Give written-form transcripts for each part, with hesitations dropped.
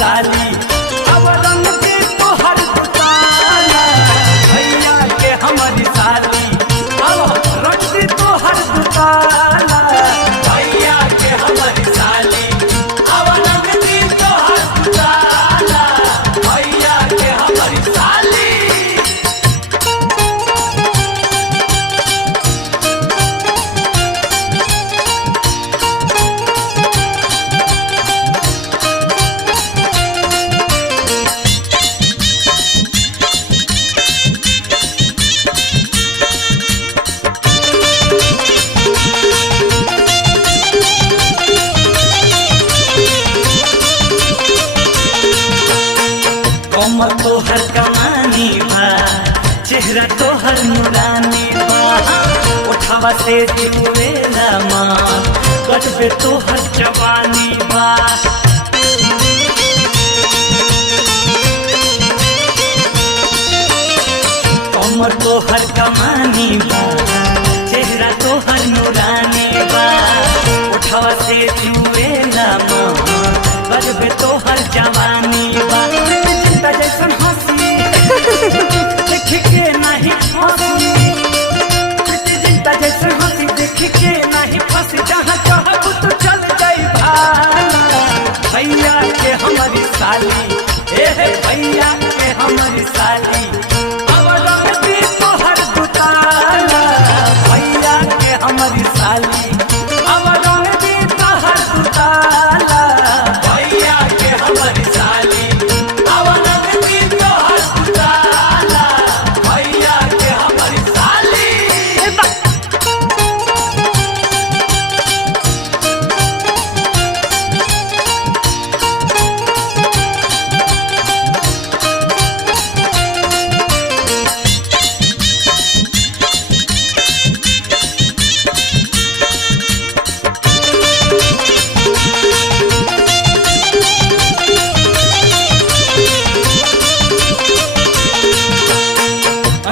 साली अब रंग दे तोहर दुताला भैया के हमारी साली अब रंग दे तोहर दुताला भैया के हमारी साली अब रंग दे तोहर दुताला भैया के हमारी साली। कमर तोहर कमानी बा चेहरा तोहर नूरानी बा उठावा से जुएला माँ कटबे तोहर जवानी बा। कमर तोहर कमानी बा चेहरा तोहर नूरानी बा उठावा से जुएला माँ कटबे तोहर जवानी बा। जैसन हंसी देख के नहीं फंसी जिंदा जैसन हंसी देख के नहीं फंसी जहाँ चाहब तो चल जाई भाला भैया के हमारी साली भैया के हमारी साली अब रंग दे तोहर दुताला भैया के हमारी साली अब रंग दे तोहर दुताला भैया के हमारी साली।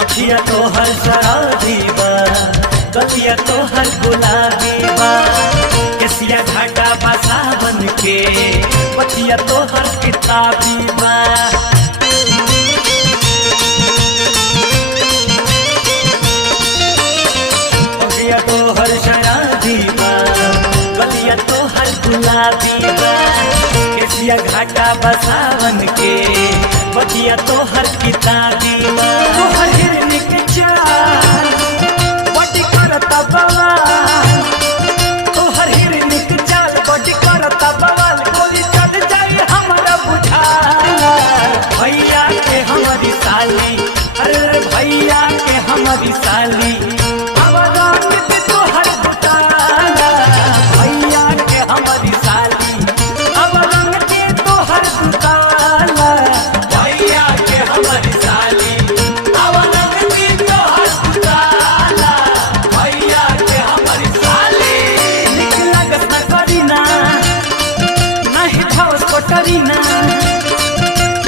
अखिया तोहर शराबी बा गलिया तोहर गुलाबी बा केसिया घाटा बा सावन के पतिया तोहर किताबी बा। अखिया तोहर शराबी बा गलिया तोहर गुलाबी बा केसिया घाटा बा सावन के पतिया तोहर किताबी बा। तोहर हिरनी के चाल बड़ी करता बवाल तोहर हिरनी के चाल बड़ी करता बवाल गोली चढ़ जाए हमारा बुझाला भैया के हमारी साली अरे भैया के हमारी साली अब रंग दे तोहर दुताला भैया के हमारी साली अब रंग दे तोहर दुताला भैया के हमारी साली अब रंग दे तोहर दुताला भैया के हमारी साली। निक लागत ना करीना नहीं भावस कोटरीना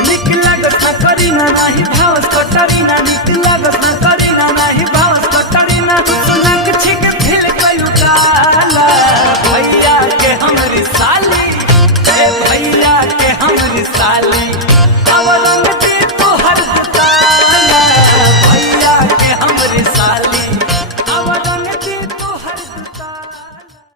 निक लागत ना करीना नहीं भावस कोटरीना निक लागत ना करीना नहीं भावस कोटरीना सुनक छिक फिल कयु काला भैया के हमारी साली भैया के हमारी साली।